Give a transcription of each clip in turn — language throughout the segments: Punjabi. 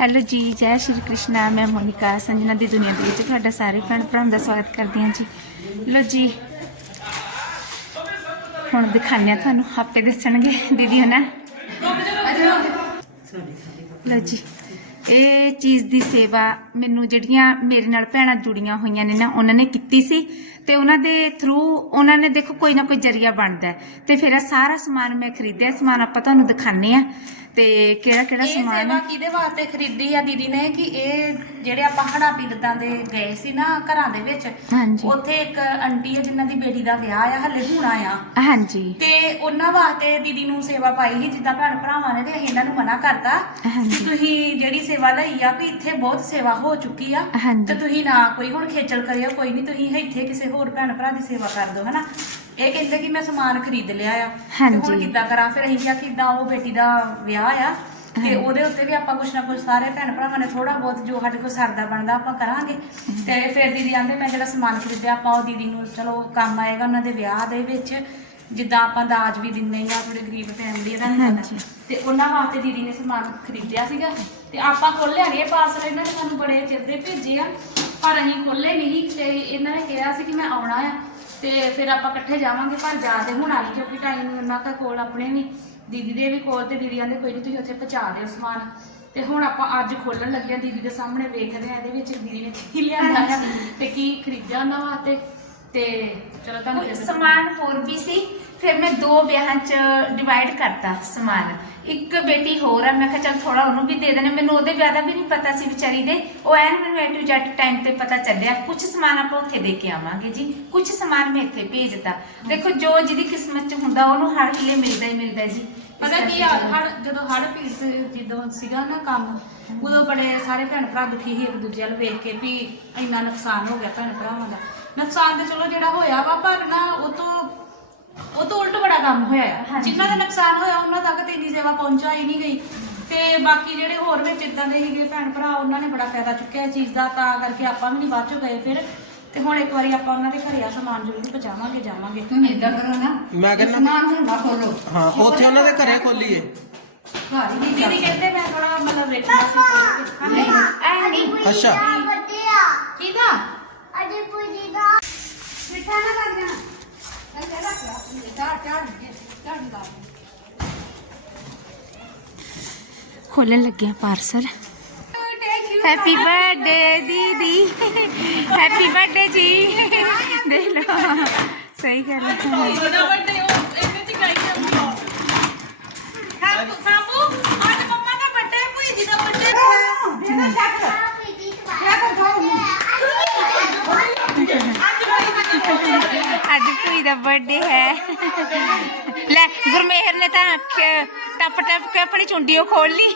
ਹੈਲੋ ਜੀ, ਜੈ ਸ਼੍ਰੀ ਕ੍ਰਿਸ਼ਨਾ, ਮੈਂ ਮੋਨਿਕਾ ਸੰਜਨਾ ਦੀ ਦੁਨੀਆ ਦੇ ਵਿੱਚ ਤੁਹਾਡਾ ਸਾਰੇ ਭੈਣ ਭਰਾਵਾਂ ਦਾ ਸਵਾਗਤ ਕਰਦੀ ਹਾਂ ਜੀ। ਲੋ ਜੀ, ਹੁਣ ਦਿਖਾਉਂਦੇ ਹਾਂ ਤੁਹਾਨੂੰ, ਆਪੇ ਦੱਸਣਗੇ ਦੀਦੀ ਹਨਾ। ਲੋ ਜੀ, ਇਹ ਚੀਜ਼ ਦੀ ਸੇਵਾ ਮੈਨੂੰ ਜਿਹੜੀਆਂ ਮੇਰੇ ਨਾਲ ਭੈਣਾਂ ਜੁੜੀਆਂ ਹੋਈਆਂ ਨੇ ਨਾ, ਉਹਨਾਂ ਨੇ ਕੀਤੀ ਸੀ। ਤੇ ਉਹਨਾਂ ਦੇ ਥਰੂ ਉਹਨਾਂ ਨੇ ਦੇਖੋ ਕੋਈ ਨਾ ਕੋਈ ਜਰੀਆ ਬਣਦਾ। ਤੇ ਫਿਰ ਇਹ ਸਾਰਾ ਸਮਾਨ ਮੈਂ ਖਰੀਦਿਆ ਸਮਾਨ ਆਪਾਂ ਤੁਹਾਨੂੰ ਦਿਖਾਣੇ ਆ ਤੇ ਕਿਹੜਾ ਕਿਹੜਾ ਇਹ ਸਮਾਨ ਸੇਵਾ ਹੈ? ਕਿਹਦੇ ਵਾਸਤੇ ਖਰੀਦੀ ਆ ਦੀਦੀ ਨੇ? ਕਿ ਇਹ ਜਿਹੜੇ ਆਪਾਂ ਹੜਾ ਪੀੜਤਾਂ ਦੇ ਗਏ ਸੀ ਨਾ ਘਰਾਂ ਦੇ ਵਿੱਚ ਹਾਂਜੀ। ਉੱਥੇ ਇੱਕ ਆਂਟੀ ਆ ਜਿਨ੍ਹਾਂ ਦੀ ਬੇਟੀ ਦਾ ਵਿਆਹ ਆ ਹੱਲੇ ਹੋਣਾ ਆ ਹਾਂਜੀ। ਤੇ ਉਹਨਾਂ ਵਾਸਤੇ ਦੀਦੀ ਨੂੰ ਸੇਵਾ ਪਾਈ ਸੀ ਜਿੱਦਾਂ ਭੈਣ ਭਰਾਵਾਂ ਨੇ ਤੇ ਅਸੀਂ ਇਹਨਾਂ ਨੂੰ ਮਨਾ ਕਰਤਾ ਹਾਂਜੀ। ਕਿ ਤੁਸੀਂ ਜਿਹੜੀ ਸੇਵਾ ਲਈ ਆ ਵੀ ਇੱਥੇ ਬਹੁਤ ਸੇਵਾ ਹੋ ਚੁੱਕੀ ਆ। ਹਾਂਜੀ। ਤੇ ਤੁਸੀਂ ਨਾ ਕੋਈ ਹੁਣ ਖੇਚਲ ਕਰਿਓ ਕੋਈ ਨਹੀਂ ਤੁਸੀਂ ਇੱਥੇ ਕਿਸੇ ਹੋਰ ਭੈਣ ਭਰਾ ਦੀ ਸੇਵਾ ਕਰ ਦਿਓ ਹਨਾ? ਇਹ ਕਹਿੰਦੇ ਕਿ ਮੈਂ ਸਮਾਨ ਖਰੀਦ ਲਿਆ ਆ। ਤੇ ਹਾਂਜੀ। ਹੁਣ ਕਿੱਦਾਂ ਕਰਾਂ? ਫਿਰ ਅਸੀਂ ਕਿਹਾ ਕਿ ਇਦਾਂ ਉਹ ਬੇਟੀ ਦਾ ਵਿਆਹ ਆ ਤੇ ਉਹਦੇ ਉੱਤੇ ਵੀ ਆਪਾਂ ਕੁਛ ਨਾ ਕੁਛ ਸਾਰੇ ਭੈਣ ਭਰਾਵਾਂ ਨੇ ਥੋੜਾ ਬਹੁਤ ਜੋ ਸਾਡੇ ਕੋਲ ਸਰਦਾ ਬਣਦਾ ਆਪਾਂ ਕਰਾਂਗੇ। ਤੇ ਫਿਰ ਦੀਦੀ ਆਂਦੇ ਮੈਂ ਜਿਹੜਾ ਸਮਾਨ ਖਰੀਦਿਆ ਆਪਾਂ ਉਹ ਦੀਦੀ ਨੂੰ ਚਲੋ ਕੰਮ ਆਏਗਾ ਉਹਨਾਂ ਦੇ ਵਿਆਹ ਦੇ ਵਿੱਚ। ਜਿੱਦਾਂ ਆਪਾਂ ਦਾਜ ਵੀ ਦਿੰਦੇ ਆ ਥੋੜੇ ਗਰੀਬ ਫੈਮਿਲੀ ਦਾ ਨਹੀਂ ਹਾਂਜੀ। ਤੇ ਉਹਨਾਂ ਵਾਸਤੇ ਦੀਦੀ ਨੇ ਸਮਾਨ ਖਰੀਦਿਆ ਸੀਗਾ। ਤੇ ਆਪਾਂ ਖੋਲਿਆ ਨਹੀਂ ਇਹ ਪਾਰਸਲ ਇਹਨਾਂ ਨੇ ਸਾਨੂੰ ਬੜੇ ਚਿਰ ਦੇ ਭੇਜੇ ਆ। ਪਰ ਅਸੀਂ ਖੋਲੇ ਨਹੀਂ ਤੇ ਇਹਨਾਂ ਨੇ ਕਿਹਾ ਸੀ ਕਿ ਮੈਂ ਆਉਣਾ ਆ ਤੇ ਫਿਰ ਆਪਾਂ ਇਕੱਠੇ ਜਾਵਾਂਗੇ ਪਰ ਜਾ ਤੇ ਹੁਣ ਆਈ ਕਿਉਂਕਿ ਟਾਈਮ ਉਹਨਾਂ ਦਾ ਕੋਲ ਆਪਣੇ ਵੀ ਦੀਦੀ ਦੇ ਵੀ ਕੋਲ ਤੇ ਦੀਦੀ ਆਂਦੇ ਕੋਈ ਨਹੀਂ ਤੁਸੀਂ ਉੱਥੇ ਪਹੁੰਚਾ ਦਿਓ ਸਮਾਨ। ਤੇ ਹੁਣ ਆਪਾਂ ਅੱਜ ਖੋਲਣ ਲੱਗੇ ਆ ਦੀਦੀ ਦੇ ਸਾਹਮਣੇ ਵੇਖਦੇ ਆ ਇਹਦੇ ਵਿੱਚ ਦੀਦੀ ਨੇ ਕੀ ਲਿਆਂਦਾ ਆ ਤੇ ਕੀ ਖਰੀਦਿਆ ਉਹਨਾਂ ਵਾਸਤੇ। ਤੇ ਚਲੋ ਤੁਹਾਨੂੰ ਫਿਰ ਸਮਾਨ ਹੋਰ ਵੀ ਸੀ ਫਿਰ ਮੈਂ ਦੋ ਵਿਆਹਾਂ 'ਚ ਡਿਵਾਈਡ ਕਰਤਾ ਸਮਾਨ। ਇੱਕ ਬੇਟੀ ਹੋਰ ਆ ਮੈਂ ਕਿਹਾ ਚੱਲ ਥੋੜਾ ਉਹਨੂੰ ਵੀ ਦੇ ਦੇਣਾ ਮੈਨੂੰ ਉਹਦੇ ਵਿਆਹ ਦਾ ਵੀ ਨਹੀਂ ਪਤਾ ਸੀ ਵਿਚਾਰੀ ਦੇ। ਉਹ ਐਨ ਮੈਨੂੰ ਏ ਟੂ ਜ਼ੈਡ ਟਾਈਮ ਤੇ ਪਤਾ ਚੱਲਿਆ ਕੁਝ ਸਮਾਨ ਆਪਾਂ ਉੱਥੇ ਦੇ ਕੇ ਆਵਾਂਗੇ ਜੀ। ਕੁਝ ਸਮਾਨ ਮੈਂ ਇੱਥੇ ਭੇਜਤਾ। ਦੇਖੋ ਜੋ ਜਿਹਦੀ ਕਿਸਮਤ 'ਚ ਹੁੰਦਾ ਉਹਨੂੰ ਹਰ ਹੀਲੇ ਮਿਲਦਾ ਹੀ ਮਿਲਦਾ ਜੀ। ਪਤਾ ਕੀ ਆ ਹੜ ਜਦੋਂ ਹੜ ਪੀੜ ਜਦੋਂ ਸੀਗਾ ਨਾ ਕੰਮ ਉਦੋਂ ਬੜੇ ਸਾਰੇ ਭੈਣ ਭਰਾ ਦੁਖੀ ਸੀ ਇੱਕ ਦੂਜੇ ਵੱਲ ਵੇਖ ਕੇ ਵੀ ਇੰਨਾ ਨੁਕਸਾਨ ਹੋ ਗਿਆ ਭੈਣ ਭਰਾਵਾਂ ਦਾ। ਨੁਕਸਾਨ ਤੇ ਚਲੋ ਜਿਹੜਾ ਹੋਇਆ ਵਾ ਪਰ ਨਾ ਉਹ ਤੋਂ ਉਹ ਤੋਂ ਉਲਟ ਬੜਾ ਕੰਮ ਹੋਇਆ ਆ ਹਾਂਜੀ। ਜਿਨ੍ਹਾਂ ਦਾ ਨੁਕਸਾਨ ਹੋਇਆ ਉਹਨਾਂ ਤੱਕ ਤੇ ਇੰਨੀ ਸੇਵਾ ਪਹੁੰਚਾ ਹੀ ਨਹੀਂ ਗਈ। ਤੇ ਬਾਕੀ ਜਿਹੜੇ ਹੋਰ ਵਿੱਚ ਇਦਾਂ ਦੇ ਸੀਗੇ ਭੈਣ ਭਰਾ ਉਹਨਾਂ ਨੇ ਬੜਾ ਫਾਇਦਾ ਚੁੱਕਿਆ ਇਸ ਚੀਜ਼ ਦਾ ਤਾਂ ਕਰਕੇ ਆਪਾਂ ਵੀ ਨਹੀਂ ਬਾਅਦ ਚੋਂ ਗਏ ਫਿਰ। ਤੇ ਹੁਣ ਇੱਕ ਵਾਰੀ ਆਪਾਂ ਉਹਨਾਂ ਦੇ ਘਰੇ ਆ ਸਮਾਨ ਜ਼ਰੂਰ ਪਹੁੰਚਾਵਾਂਗੇ ਜਾਵਾਂਗੇ। ਤੁਸੀਂ ਏਦਾਂ ਕਰੋ ਨਾ ਮੈਂ ਕਹਿੰਦਾ- ਸਮਾਨ ਹੁਣ ਨਾ ਖੋਲੋ। ਹਾਂ ਉੱਥੇ ਉਹਨਾਂ ਦੇ ਘਰੇ ਖੋਲੀਏ। ਘਰ ਹੀ ਨਹੀਂ ਕਹਿੰਦੇ ਮੈਂ ਥੋੜਾ ਮਤਲਬ ਵੇਖਣਾ ਸੀ ਖੋਲ ਕੇ। ਹਾਂ, ਨਹੀਂ ਐ ਨਹੀਂ। ਅੱਛਾ। ਕਿਹਦਾ? ਮਿੱਠਾ ਨਾ ਕਰ ਦੇਣਾ। ਅੱਛਾ ਚਾਰ ਚਾਰ ਚਾਰ ਲਾ ਖੋਲਣ ਲੱਗਿਆ ਪਾਰਸਲ ਹੈਪੀ ਬਰਥਡੇ ਦੀਦੀ ਹੈਪੀ ਬਰਥਡੇ ਜੀ ਦੇਖ ਲਓ ਸਹੀ ਗੱਲ ਹੈ ਉਹਦਾ ਬਰਥਡੇ ਉਹ ਇਹਨੇ ਚ ਗਾਈ ਜਾਂਦੀ ਆ ਸਾਬੂ ਸਾਬੂ ਅੱਜ ਮੰਮਾ ਦਾ ਬਰਥਡੇ ਭੂਈ ਜੀ ਦਾ ਬਰਥਡੇ ਦੇਣਾ ਚੱਕ ਕਿਆ ਕਰ ਖਾਓ ਅੱਜ ਭੂਈ ਦਾ ਬਰਥਡੇ ਹੈ ਲੈ ਗੁਰਮੇਹਰ ਨੇ ਤਾਂ ਖ- ਟੱਪ ਟੱਪ ਕੇ ਆਪਣੀ ਚੁੰਡੀ ਉਹ ਖੋਲ ਲਈ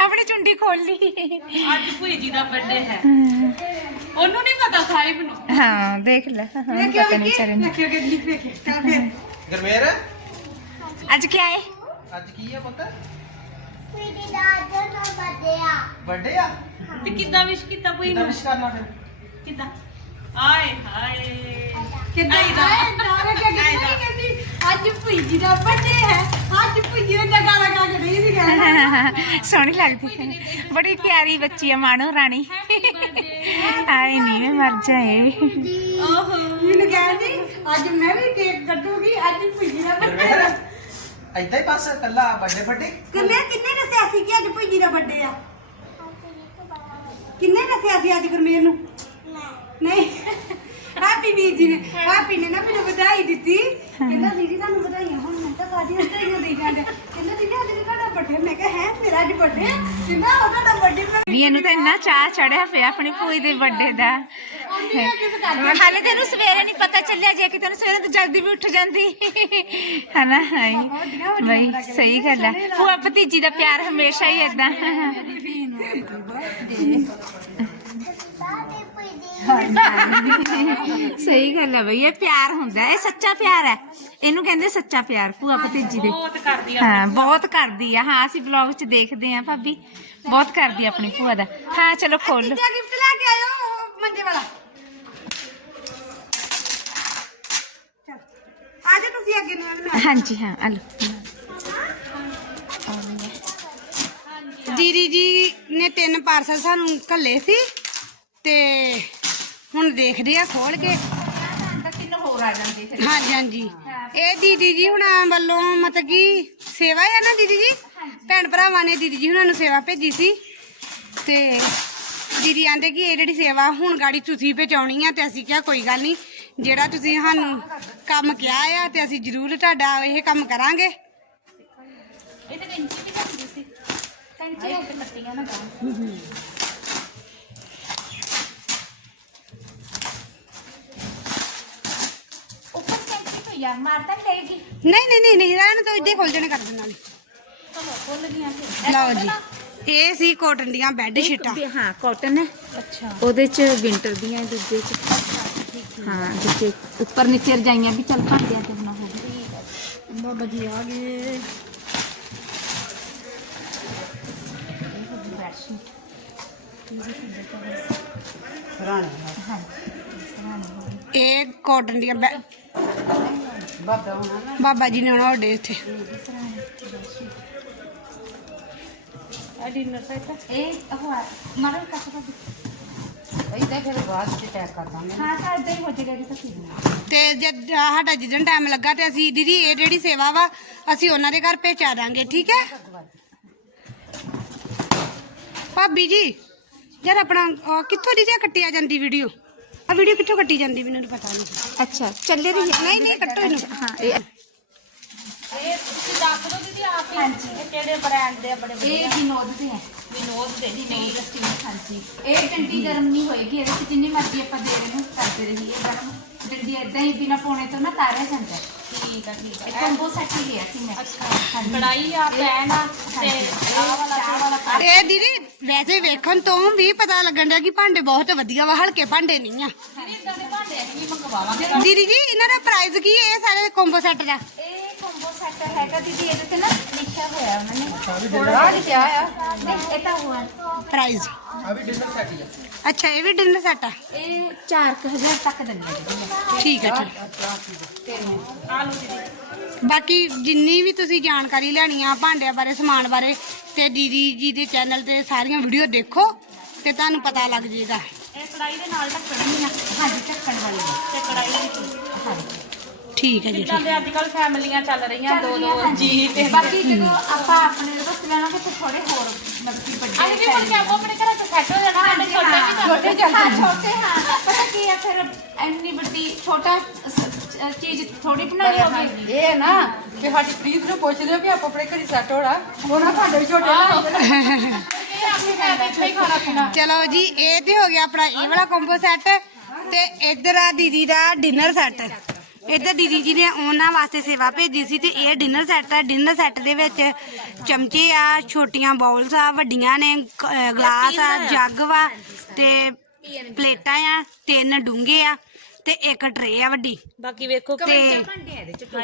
ਆਪਣੀ ਚੁੰਡੀ ਖੋਲ ਲਈ ਅੱਜ ਭੂਈ ਜੀ ਦਾ ਬਰਥਡੇ ਹੈ ਉਹਨੂੰ ਨਹੀਂ ਪਤਾ ਸਾਹਿਬ ਨੂੰ ਹਾਂ ਦੇਖ ਲੈ ਹਾਂ, ਪਤਾ ਨਹੀਂ ਵਿਚਾਰੇ ਨੂੰ ਦੇਖਿਓ ਕਿ ਲਿਖ ਵੇਖੇ ਚੱਲ ਫਿਰ ਗਰਮੇਰ ਅੱਜ ਕੀ ਆਏ ਅੱਜ ਕੀ ਹੈ ਪੁੱਤ ਬਰਥਡੇ ਆ ਤੇ ਕਿੱਦਾਂ ਵਿਸ਼ ਕੀਤਾ ਭੂਈ ਕਿਦਾਂ ਨੂੰ ਵਿਸ਼ ਕਰਨਾ ਫਿਰ ਕਿੱਦਾਂ ਆਏ ਹਾਏ ਕਿੱਦਾਂ? ਆਈਦਾ। ਆਏ ਨਾਰੇ ਕਿ ਆਈਦਾ। ਕਹਿੰਦੀ ਅੱਜ ਭੁੱਜੀ ਦਾ ਬਰਥਡੇ ਹੈ ਅੱਜ ਭੁੱਜੀ ਦਾ ਜਗਾਲਾ ਗਾ ਕੇ ਨਹੀਂ ਸੀ ਕਹਿਣਾ ਸੋਹਣੀ ਲੱਗਦੀ ਹੈ। ਬੜੀ ਪਿਆਰੀ ਬੱਚੀ ਆ ਮਾਣੋ ਰਾਣੀ। ਆਏ ਨਹੀਂ ਮੈਂ ਮਰ ਜਾਏ। ਓਹੋ। ਮੈਨੂੰ ਕਹਿੰਦੀ ਅੱਜ ਮੈਂ ਵੀ ਕੇਕ ਕੱਟੂਗੀ ਅੱਜ ਭੁੱਜੀ ਦਾ ਬਰਥਡੇ ਗਰਮੇਰ ਹੈ। ਐਦਾਂ ਹੀ ਬਸ ਕੱਲਾ ਬਰਥਡੇ ਬਰਥਡੇ ਕਿੰਨੇ ਕਿੰਨੇ ਦੱਸਿਆ ਸੀ ਕਿ ਅੱਜ ਭੁੱਜੀ ਦਾ ਆ? ਕਿੰਨੇ ਦੱਸਿਆ ਸੀ ਅੱਜ ਗੁਰਮੇਰ ਨੂੰ? ਨਹੀਂ। ਹੈਪੀ ਵੀਰ ਜੀ ਨੇ ਹੈਪੀ ਨੇ ਨਾ ਮੈਨੂੰ ਵਧਾਈ ਦਿੱਤੀ। ਕਹਿੰਦਾ ਦੀਦੀ ਤੁਹਾਨੂੰ ਵਧਾਈਆਂ ਹੁਣ ਮੈਂ ਤਾਂ ਕਾਦੀ ਵਧਾਈਆਂ ਦੇ ਜਾਂਦੇ? ਕਹਿੰਦਾ ਦੀਦੀ ਅੱਜ ਵੀ ਤੁਹਾਡਾ ਬਰਥਡੇ ਮੈਂ ਕਿਹਾ ਹੈ ਮੇਰਾ ਅੱਜ ਬਰਥਡੇ ਕਹਿੰਦਾ ਉਹ ਤੁਹਾਡਾ ਬਰਥਡੇ ਮੈਂ ਵੀ ਇਹਨੂੰ ਤਾਂ ਇੰਨਾ ਚਾਹ ਚੜਿਆ ਪਿਆ ਆਪਣੀ ਭੂਈ ਦੇ ਵੱਡੇ ਦਾ। ਹਾਲੇ ਤੈਨੂੰ ਸਵੇਰੇ ਨਹੀਂ ਪਤਾ ਚੱਲਿਆ ਜੇ ਕਿ ਤੈਨੂੰ ਸਵੇਰੇ ਤੂੰ ਜਲਦੀ ਵੀ ਉੱਠ ਜਾਂਦੀ। ਹਨਾ ਹਾਈ ਬਈ ਸਹੀ ਗੱਲ ਹੈ ਭੂਆ ਭਤੀਜੀ ਦਾ ਪਿਆਰ ਹਮੇਸ਼ਾ ਹੀ ਏਦਾਂ। ਸਹੀ ਗੱਲ ਹੈ ਬਈ ਇਹ ਪਿਆਰ ਹੁੰਦਾ ਹੈ, ਇਹ ਸੱਚਾ ਪਿਆਰ ਹੈ ਇਹਨੂੰ ਕਹਿੰਦੇ ਸੱਚਾ ਪਿਆਰ ਭੂਆ ਭਤੀਜੀ ਦੇ। ਬਹੁਤ ਕਰਦੀ ਆ ਹਾਂ ਬਹੁਤ ਕਰਦੀ ਆ। ਹਾਂ ਅਸੀਂ ਵਲੌਗ 'ਚ ਦੇਖਦੇ ਆ ਭਾਬੀ। ਬਹੁਤ ਕਰਦੀ ਆ ਆਪਣੀ ਭੂਆ ਦਾ। ਹਾਂ ਚਲੋ ਖੋਲ ਲਓ ਤੀਜਾ ਗਿਫਟ ਲੈ ਕੇ ਆਇਓ ਉਹ ਮੰਜੇ ਵਾਲਾ। ਚੱਲ ਆ ਜਾ ਤੁਸੀਂ ਅੱਗੇ ਨਾਲ ਹਾਂਜੀ ਹਾਂ ਆ ਲਓ। ਦੀਦੀ ਜੀ ਪਾਰਸਲ ਸਾਨੂੰ ਘੱਲੇ ਸੀ ਤੇ ਹੁਣ ਦੇਖਦੇ ਆ ਖੋਲ ਕੇ। ਹਾਂਜੀ ਹਾਂਜੀ। ਇਹ ਦੀਦੀ ਜੀ ਹੁਣਾਂ ਵੱਲੋਂ ਮਤਲਬ ਕਿ ਸੇਵਾ ਹੈ ਨਾ ਦੀਦੀ ਜੀ? ਭੈਣ ਭਰਾਵਾਂ ਨੇ ਦੀਦੀ ਜੀ ਹੁਣਾਂ ਨੂੰ ਸੇਵਾ ਭੇਜੀ ਸੀ। ਤੇ ਦੀਦੀ ਆਂਦੇ ਕਿ ਇਹ ਜਿਹੜੀ ਸੇਵਾ ਹੁਣ ਗਾੜੀ ਤੁਸੀਂ ਪਹੁੰਚਾਉਣੀ ਆ ਤੇ ਅਸੀਂ ਕਿਹਾ ਕੋਈ ਗੱਲ ਨਹੀਂ ਜਿਹੜਾ ਤੁਸੀਂ ਸਾਨੂੰ ਕੰਮ ਕਿਹਾ ਆ ਤੇ ਅਸੀਂ ਜ਼ਰੂਰ ਤੁਹਾਡਾ ਇਹ ਕੰਮ ਕਰਾਂਗੇ। ਇਹ ਤੇ ਕੈਂਚੀ ਵੀ ਕੱਟਦੀ ਸੀ। ਕੈਂਚੀ ਉੱਤੇ ਕੱਟੀਆਂ ਨਾ ਗਾਂ ਕੈਂਚੀ ਤੋਂ ਯਾਰ ਮਾਰਤਾ ਨੀ ਲੱਗੇਗੀ ਨਹੀਂ ਨਹੀਂ ਨਹੀਂ ਨਹੀਂ ਰਹਿਣ ਤੋਂ ਇੱਦੇ ਖੋਲ ਜਣੇ ਕਰ ਦੇਣ ਵਾਲੀ ਚਲੋ ਖੁੱਲ ਗਈਆਂ ਫਿਰ ਲਓ ਜੀ ਇਹ ਸੀ ਕੋਟਨ ਦੀਆਂ ਬੈੱਡ ਸ਼ੀਟਾਂ ਹਾਂ ਕਾਟਨ ਹੈ। ਅੱਛਾ। ਉਹਦੇ ਚ ਵਿੰਟਰ ਦੀਆਂ ਦੂਜੇ ਚ। ਹਾਂ ਦੂਜੇ ਉੱਪਰ ਨੀਚੇ ਰਜਾਈਆਂ ਵੀ ਚੱਲ ਭਾਂਦਿਆਂ ਤੇ ਬਣਾ ਹੋਵੇ ਬਾਬਾ ਜੀ ਆ ਗਏ। ਇਹ ਕਾਟਨ ਦੀਆਂ ਬੈ ਬਾਬਾ ਜੀ ਨੇ ਆਉਣਾ ਵੱਡੇ ਇੱਥੇ ਆ ਡਿਨਰ ਸੈਟ ਇਹ ਉਹ ਆ, ਮਾਰੋ ਕੱਟ ਕੱਟ ਇਦਾਂ ਫਿਰ ਬਾਅਦ ਚ ਪੈਕ ਕਰ ਦਾਂਗੇ ਹਾਂ ਤਾਂ ਇਦਾਂ ਹੀ ਹੋ ਜਾਏਗਾ ਜੀ ਤਾਂ ਠੀਕ ਤੇ ਜਦ ਸਾਡਾ ਜਿੱਦਣ ਟਾਈਮ ਲੱਗਾ ਤੇ ਅਸੀਂ ਦੀਦੀ ਇਹ ਜਿਹੜੀ ਸੇਵਾ ਵਾ ਅਸੀਂ ਉਹਨਾਂ ਦੇ ਘਰ ਪਹੁੰਚਾ ਦਾਂਗੇ ਠੀਕ ਹੈ ਭਾਬੀ ਜੀ ਯਾਰ ਆਪਣਾ ਅਹ, ਕਿੱਥੋਂ ਦੀ ਜੇ ਕੱਟੀ ਆ ਜਾਂਦੀ ਵੀਡੀਓ ਆ ਵੀਡੀਓ ਕਿੱਥੋਂ ਕੱਟੀ ਜਾਂਦੀ ਮੈਨੂੰ ਪਤਾ ਨਹੀਂ। ਅੱਛਾ ਚੱਲੇ ਰਹੀ ਨਹੀਂ ਨਹੀਂ ਕੱਟੋ ਇਹਨੂੰ। ਹਾਂ ਇਹ ਇਹ ਤੁਸੀਂ ਦੱਸ ਦਿਓ ਦੀਦੀ ਆਪ ਹੀ ਇਹ ਕਿਹੜੇ ਬ੍ਰਾਂਡ ਦੇ ਆ ਬੜੇ ਇਹ ਵਿਨੋਦ ਦੇ ਹੈ ਵਿਨੋਦ ਦੇ ਵਿਨੋਦ ਸਟੀਮ ਹਾਂਜੀ। ਇਹ ਡੰਡੀ ਗਰਮ ਨਹੀਂ ਹੋਏਗੀ ਇਹਦੇ ਚ ਜਿੰਨੀ ਮਰਜ਼ੀ ਆਪਾਂ ਦੇ ਰਹੇ ਨੂੰ ਕਰਦੇ ਰਹੀਏ ਗਰਮ। ਡੰਡੀ ਇਦਾਂ ਹੀ ਬਿਨਾ ਪਾਉਣੇ ਤੋਂ ਨਾ ਤਾਰਿਆ ਜਾਂਦਾ। ਹੈ। ਠੀਕ ਆ ਠੀਕ ਇਹ ਆ ਕੰਬੋ ਸੈੱਟ ਹੀ ਲਿਆ ਸੀ ਮੈਂ ਅੱਛਾ ਕੜਾਈ ਆ ਪੈਨ ਆ ਤੇ ਆਹ ਵਾਲਾ ਚਾਹ ਵਾਲਾ ਇਹ ਦੀਦੀ ਵੈਸੇ ਵੇਖਣ ਤੋਂ ਵੀ ਪਤਾ ਲੱਗਣ ਡਿਆ ਕਿ ਭਾਂਡੇ ਬਹੁਤ ਵਧੀਆ ਵਾ ਹਲਕੇ ਭਾਂਡੇ ਨਹੀਂ ਆ। ਦੀਦੀ ਇਦਾਂ ਦੇ ਭਾਂਡੇ ਅਸੀਂ ਵੀ ਮੰਗਵਾਵਾਂਗੇ। ਦੀਦੀ ਜੀ ਇਹਨਾਂ ਦਾ ਪ੍ਰਾਈਸ ਕੀ ਹੈ ਇਹ ਸਾਰੇ ਕੰਬੋ ਸੈੱਟ ਦਾ? ਇਹ ਸੈੱਟ ਹੈਗਾ ਦੀਦੀ ਇਹਦੇ ਤੇ ਨਾ ਲਿਖਿਆ ਹੋਇਆ ਉਹਨਾਂ। ਨੇ ਥੋੜਾ ਲਿਖਿਆ ਆ ਨਹੀਂ ਇਹ ਤਾਂ ਹੋਇਆ। ਪ੍ਰਾਈਸ ਆ ਵੀ ਡਿਨਰ ਸੈਟ ਹੀ ਆ। ਅੱਛਾ ਇਹ ਵੀ ਡਿਨਰ ਸੈੱਟ ਆ? ਇਹ 4000 ਤੱਕ ਦਿੰਦੇ ਜੀ ਠੀਕ ਹੈ ਠੀਕ ਆ। ਲਓ ਦੀਦੀ। ਬਾਕੀ ਜਿੰਨੀ ਵੀ ਤੁਸੀਂ ਜਾਣਕਾਰੀ ਲੈਣੀ ਆ ਭਾਂਡਿਆਂ ਬਾਰੇ ਸਮਾਨ ਬਾਰੇ ਤੇ ਦੀਦੀ ਜੀ ਦੇ ਚੈਨਲ ਤੇ ਸਾਰੀਆਂ ਵੀਡੀਓ ਦੇਖੋ ਤੇ ਤੁਹਾਨੂੰ ਪਤਾ ਲੱਗ ਜਾਏਗਾ। ਇਹ ਕੜਾਈ ਦੇ ਨਾਲ ਢੱਕਣ ਨਹੀਂ ਆ। ਹਾਂਜੀ ਢੱਕਣ ਵਾਲੀ ਤੇ ਕੜਾਈ ਦੇ ਵਿੱਚ। ਹਾਂਜੀ। ਠੀਕ ਹੈ ਜੀ ਜਿੱਦਾਂ ਦੇ ਅੱਜ ਕੱਲ ਫੈਮਲੀਆਂ ਚੱਲ ਰਹੀਆਂ ਦੋ ਦੋ ਜੀ ਤੇ ਬਾਕੀ ਜਦੋਂ ਆਪਾਂ ਆਪਣੇ ਰਸਤੇ ਲੈਣਾ ਤੇ ਥੋੜੇ ਹੋਰ ਮਤਲਬ ਵੱਡੇ ਅਸੀਂ ਵੀ ਮੁੜ ਕੇ ਆਪੋ ਆਪਣੇ ਘਰਾਂ 'ਚ ਸੈੱਟ ਹੋ ਜਾਣਾ ਸਾਡੇ ਛੋਟੇ ਵੀ ਛੋਟੇ ਹਾਂ ਛੋਟੇ ਹਾਂ। ਪਤਾ ਕੀ ਆ ਫਿਰ ਇੰਨੀ ਵੱਡੀ ਛੋਟਾ ਚੀਜ਼ ਥੋੜੀ ਬਣਾਈ ਹੋਵੇ। ਇਹ ਹੈ ਨਾ ਕਿ ਸਾਡੀ ਪ੍ਰੀਤ ਨੂੰ ਪੁੱਛਦੇ ਹੋ ਕਿ ਆਪ ਆਪਣੇ ਘਰੀ ਸੈੱਟ ਹੋਣਾ। ਉਹਨਾਂ ਭਾਂਡੇ ਵੀ ਛੋਟੇ ਚਲੋ ਜੀ ਇਹ ਤੇ ਹੋ ਗਿਆ ਆਪਣਾ ਇਹ ਵਾਲਾ ਕੰਬੋ ਸੈੱਟ ਤੇ ਇੱਧਰ ਆ ਦੀਦੀ ਦਾ ਡਿਨਰ ਸੈੱਟ ਇੱਧਰ ਦੀਦੀ ਜੀ ਨੇ ਉਹਨਾਂ ਵਾਸਤੇ ਸੇਵਾ ਭੇਜੀ ਸੀ ਤੇ ਇਹ ਡਿਨਰ ਸੈੱਟ ਹੈ ਡਿਨਰ ਸੈੱਟ ਦੇ ਵਿੱਚ ਚਮਚੇ ਆ ਛੋਟੀਆਂ ਬਾਉਲਸ ਆ ਵੱਡੀਆਂ ਨੇ ਗਲਾਸ ਆ ਜੱਗ ਵਾ ਤੇ ਪਲੇਟਾਂ ਆ ਤਿੰਨ ਡੂੰਘੇ ਆ ਤੇ ਇੱਕ ਟਰੇ ਆ ਵੱਡੀ। ਬਾਕੀ ਵੇਖੋ ਤੇ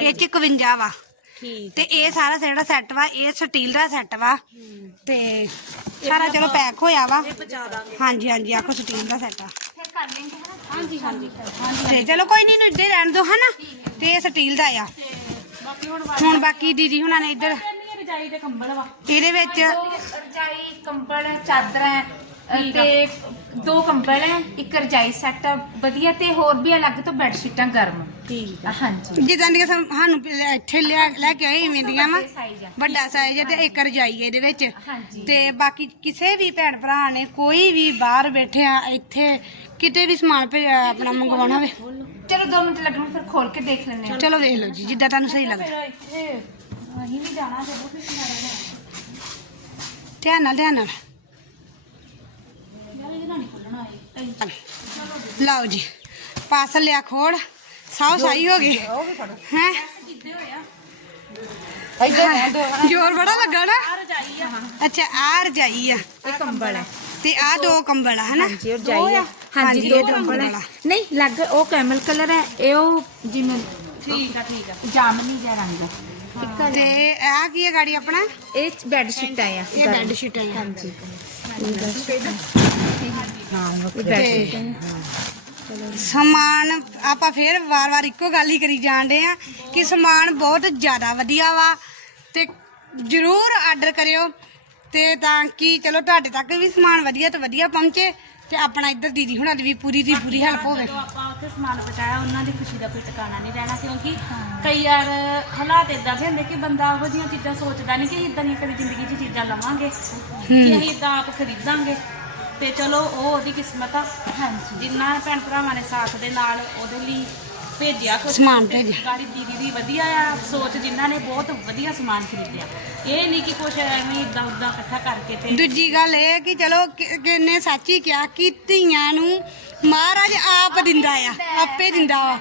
ਇਹ ਚ 51 ਵਾ। ਤੇ ਇਹ ਸਾਰਾ ਜਿਹੜਾ ਸੈੱਟ ਵਾ ਇਹ ਸਟੀਲ ਦਾ ਸੈੱਟ ਵਾ ਤੇ ਸਾਰਾ ਚਲੋ ਪੈਕ ਹੋਇਆ ਵਾ। ਹਾਂਜੀ ਹਾਂਜੀ ਆਖੋ ਸਟੀਲ ਦਾ ਸੈੱਟ ਆ। ਫਿਰ ਕਰ ਲੈਂਗੇ ਹਨਾ ਹਾਂਜੀ ਹਾਂਜੀ ਤੇ ਚਲੋ ਕੋਈ ਨਹੀਂ ਇੱਧੇ ਰਹਿਣ ਦੋ ਹਨਾ? ਤੇ ਇਹ ਸਟੀਲ ਦਾ ਆ। ਬਾਕੀ ਹੁਣ ਬਾਕੀ ਦੀਦੀ ਹੁਣਾਂ ਨੇ ਇੱਧਰ ਵਾਲੀ ਰਜਾਈ ਤੇ ਕੰਬਲ ਵਾ। ਇਹਦੇ ਵਿੱਚ ਰਜਾਈ ਕੰਬਲ ਚਾਦਰਾਂ ਤੇ ਦੋ ਕੰਬਲ ਹੈ ਇੱਕ ਰਜਾਈ ਸੈੱਟ ਵਧੀਆ ਤੇ ਹੋਰ ਵੀ ਅਲੱਗ ਤੋਂ ਬੈੱਡ ਸ਼ੀਟਾਂ ਗਰਮ। ਠੀਕ ਹਾਂਜੀ। ਜਿੱਦਾਂ ਦੀਆਂ ਸਾ- ਸਾਨੂੰ ਪਹਿਲਾਂ ਇੱਥੇ ਲਿਆ ਲੈ ਕੇ ਆਏ ਇਵੇਂ ਦੀਆਂ ਵਾ। ਵੱਡੇ size ਆ। ਵੱਡਾ ਸਾਈਜ਼ ਤੇ ਇੱਕ ਰਜਾਈ ਇਹਦੇ ਵਿੱਚ। ਹਾਂਜੀ। ਤੇ ਬਾਕੀ ਕਿਸੇ ਵੀ ਭੈਣ ਭਰਾ ਨੇ ਕੋਈ ਵੀ ਬਾਹਰ ਬੈਠਿਆ ਇੱਥੇ ਕਿਤੇ ਵੀ ਸਮਾਨ ਭੇ- ਆਪਣਾ ਮੰਗਵਾਉਣਾ ਹੋਵੇ। ਚਲੋ 2 ਮਿੰਟ ਲੱਗਣਗੇ ਫਿਰ ਖੋਲ ਕੇ ਦੇਖ ਹਾਂ। ਚਲੋ ਵੇਖ ਲਓ ਜੀ ਜਿੱਦਾਂ ਤੁਹਾਨੂੰ ਸਹੀ ਲੱਗਦਾ। ਇੱਥੇ ਅਸੀਂ ਵੀ ਜਾਣਾ ਤੇ ਉਹ ਵੀ ਜਾਣਾ? ਧਿਆਨ ਨਾਲ ਧਿਆਨ ਨਾਲ। ਯਾਰ ਇਹਦੇ ਨਾਲ ਨਹੀਂ ਖੁੱਲਣਾ ਇਹ। ਲਓ ਜੀ ਪਾਸਲ ਲਿਆ ਖੋੜ ਸਾਉ ਸਾਈ ਹੋ ਗਏ ਹੈ? ਜੋਰ ਬੜਾ ਲੱਗਾ ਨਾ? ਆ ਆ। ਅੱਛਾ ਆ ਰਜਾਈ ਆ। ਇਹ ਕੰਬਲ ਹੈ ਤੇ ਆ ਦੋ ਕੰਬਲ ਆ ਹਨਾ? ਜੀ ਰਜਾਈ ਹੈ ਹਾਂਜੀ, ਹਾਂਜੀ ਦੋ ਕੰਬਲ ਆ। ਹੈ ਨਹੀਂ ਲੱਗ ਉਹ ਕੈਮਲ ਕਲਰ ਹੈ ਇਹ ਉਹ ਜਿਵੇਂ ਠੀਕ ਆ ਠੀਕ ਆ। ਜਾਮਨੀ ਜਿਹਾ ਰੰਗ ਹੈ ਤੇ ਆ ਕੀ ਹੈ ਗਾੜੀ ਆਪਣਾ? ਇਹ ਬੈੱਡ ਸ਼ੀਟ ਆਇਆ ਇਹ ਬੈੱਡ ਸ਼ੀਟ ਹੈ ਹਾਂਜੀ ਤੇ ਸਮਾਨ ਆਪਾਂ ਫੇਰ ਵਾਰ-ਵਾਰ ਇੱਕੋ ਗੱਲ ਹੀ ਕਰੀ ਜਾਂਦੇ ਆ ਕਿ ਸਮਾਨ ਬਹੁਤ ਜ਼ਿਆਦਾ ਵਧੀਆ ਵਾ ਤੇ ਜਰੂਰ ਆਰਡਰ ਕਰਿਓ ਤੇ ਤਾਂ ਕਿ ਚਲੋ ਤੁਹਾਡੇ ਤੱਕ ਵੀ ਸਮਾਨ ਵਧੀਆ ਤੋਂ ਵਧੀਆ ਪਹੁੰਚੇ ਤੇ ਆਪਣਾ ਇੱਧਰ ਦੀਦੀ ਹੁਣਾਂ ਦੀ ਵੀ ਪੂਰੀ ਦੀ ਪੂਰੀ ਹੈਲਪ ਹੋਵੇ। ਜਦੋਂ ਆਪਾਂ ਉੱਥੇ ਸਮਾਨ ਪਹੁੰਚਾਇਆ ਉਹਨਾਂ ਦੀ ਖੁਸ਼ੀ ਦਾ ਕੋਈ ਟਿਕਾਣਾ ਨਹੀਂ ਰਹਿਣਾ ਕਿਉਂਕਿ ਕਈ ਵਾਰ ਹਾਲਾਤ ਇਦਾਂ ਦੇ ਹੁੰਦੇ ਕਿ ਬੰਦਾ ਉਹੋ ਜਿਹੀਆਂ ਚੀਜ਼ਾਂ ਸੋਚਦਾ ਨਹੀਂ ਕਿ ਇਦਾਂ ਦੀਆਂ ਕਦੀ ਜ਼ਿੰਦਗੀ 'ਚ ਚੀਜ਼ਾਂ ਲਵਾਂਗੇ ਕਿ ਅਸੀਂ ਇਦਾਂ ਆਪ ਖਰੀਦਾਂਗੇ। ਤੇ ਚਲੋ ਉਹ ਉਹਦੀ ਕਿਸਮਤ ਆ। ਹਾਂਜੀ। ਜਿੰਨਾ ਭੈਣ ਭਰਾਵਾਂ ਨੇ ਸਾਥ ਦੇ ਨਾਲ ਉਹਦੇ ਲਈ ਭੇਜਿਆ ਕੁਛ ਸਮਾਨ ਭੇਜਿਆ। ਗਾੜੀ ਦੀਦੀ ਦੀ ਵਧੀਆ ਆ ਸੋਚ ਜਿਨ੍ਹਾਂ ਨੇ ਬਹੁਤ ਵਧੀਆ ਸਮਾਨ ਖਰੀਦਿਆ। ਇਹ ਨਹੀਂ ਕਿ ਕੁਛ ਐਵੇਂ ਇਦਾਂ ਉਦਾਂ ਇਕੱਠਾ ਕਰਕੇ ਤੇ ਦੂਜੀ ਗੱਲ ਇਹ ਕਿ ਚਲੋ ਕਿ- ਕਿੰਨੇ ਸੱਚ ਕਿਹਾ ਕਿ ਧੀਆਂ ਨੂੰ ਮਹਾਰਾਜ ਆਪ ਦਿੰਦਾ ਆ ਆਪੇ ਦਿੰਦਾ ਵਾ।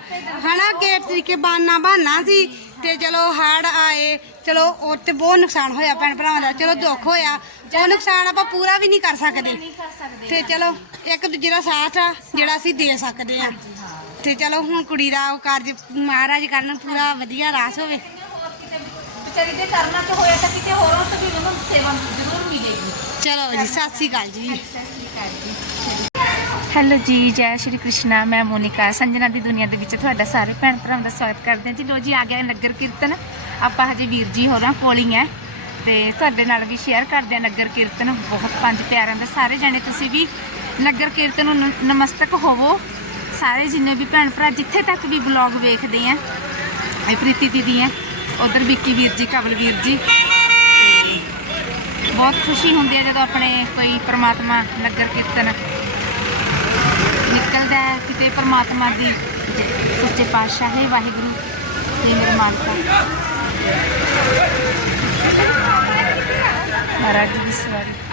ਹਨਾ ਕਿ ਤਰੀਕੇ ਬਾਨਾ ਬਹਾਨਾ ਸੀ ਤੇ ਚਲੋ ਹੜ ਆਏ ਚਲੋ ਉਹ ਤੇ ਬਹੁਤ ਨੁਕਸਾਨ ਹੋਇਆ ਭੈਣ ਭਰਾਵਾਂ ਦਾ। ਚਲੋ ਦੁੱਖ ਹੋਇਆ। ਉਹ ਨੁਕਸਾਨ ਆਪਾਂ ਪੂਰਾ ਵੀ ਨਹੀਂ ਕਰ ਸਕਦੇ। ਨਹੀਂ ਕਰ ਸਕਦੇ ਤੇ ਚਲੋ ਇੱਕ ਦੂਜੇ ਦਾ ਸਾਥ ਆ ਜਿਹੜਾ ਅਸੀਂ ਦੇ ਸਕਦੇ ਆ ਤੇ ਚਲੋ ਹੁਣ ਕੁੜੀ ਦਾ ਉਹ ਕਾਰਜ ਮਹਾਰਾਜ ਕਰਨ ਪੂਰਾ ਵਧੀਆ ਰਾਸ ਹੋਵੇ। ਹੋਰ ਕਿਤੇ ਵਿਚਾਰੀ ਦੇ ਕਰਮਾਂ ਚ ਹੋਇਆ ਤਾਂ ਕਿਤੇ ਹੋਰਾਂ ਤੋਂ ਵੀ ਉਹਨੂੰ ਸੇਵਾ ਜ਼ਰੂਰ ਮਿਲੇਗੀ। ਚਲੋ ਜੀ ਸਤਿ ਸ੍ਰੀ ਅਕਾਲ ਜੀ। ਹੈਲੋ ਜੀ, ਜੈ ਸ਼੍ਰੀ ਕ੍ਰਿਸ਼ਨਾ, ਮੈਂ ਮੋਨਿਕਾ। ਸੰਜਨਾ ਦੀ ਦੁਨੀਆ ਦੇ ਵਿੱਚ ਤੁਹਾਡਾ ਸਾਰੇ ਭੈਣ ਭਰਾਵਾਂ ਦਾ ਸਵਾਗਤ ਕਰਦੇ ਹਾਂ। ਜੀ ਲੋ ਜੀ, ਆ ਗਿਆ ਨਗਰ ਕੀਰਤਨ। ਆਪਾਂ ਹਜੇ ਵੀਰ ਜੀ ਹੋਰਾਂ ਕੋਲ ਹੀ ਹੈ ਤੇ ਤੁਹਾਡੇ ਨਾਲ ਵੀ ਸ਼ੇਅਰ ਕਰਦੇ ਹਾਂ ਨਗਰ ਕੀਰਤਨ। ਬਹੁਤ ਪੰਜ ਪਿਆਰਿਆਂ ਦਾ ਸਾਰੇ ਜਾਣੇ ਤੁਸੀਂ ਵੀ ਨਗਰ ਕੀਰਤਨ ਨੂੰ ਨਮਸਤਕ ਹੋਵੋ। ਸਾਰੇ ਜਿੰਨੇ ਵੀ ਭੈਣ ਭਰਾ ਜਿੱਥੇ ਤੱਕ ਵੀ ਬਲੌਗ ਵੇਖਦੇ ਆ ਇਹ ਪ੍ਰੀਤੀ ਦੀਦੀ ਹੈ, ਉਧਰ ਵਿੱਕੀ ਵੀਰ ਜੀ, ਕਵਲ ਵੀਰ ਜੀ। ਤੇ ਬਹੁਤ ਖੁਸ਼ੀ ਹੁੰਦੀ ਹੈ ਜਦੋਂ ਆਪਣੇ ਕੋਈ ਪ੍ਰਮਾਤਮਾ ਨਗਰ ਕੀਰਤਨ ਨਿਕਲਦਾ ਹੈ ਕਿਤੇ ਪਰਮਾਤਮਾ ਦੀ ਸੱਚੇ ਪਾਤਸ਼ਾਹ, ਹੈ ਵਾਹਿਗੁਰੂ ਤੇ ਮੇਰੇ ਮਾਲਕਾ। ਮਹਾਰਾਜ ਜੀ ਦੀ ਸਵਾਰੀ।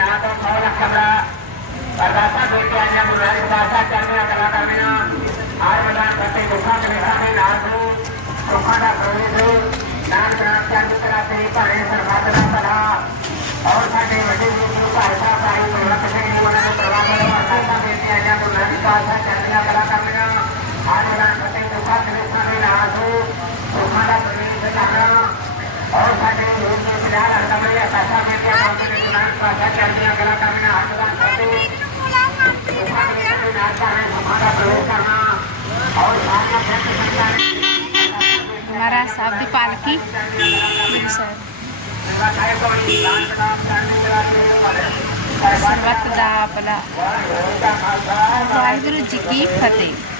ਮਹਾਰਾਜ ਸਾਹਿਬ ਦੀ ਪਾਲਕੀ ਗੁਰੂ ਸਾਹਿਬ ਸਰਬੱਤ ਦਾ ਭਲਾ ਵਾਹਿਗੁਰੂ ਜੀ ਕੀ ਫਤਿਹ ਨਾਮ ਵਾਲੇ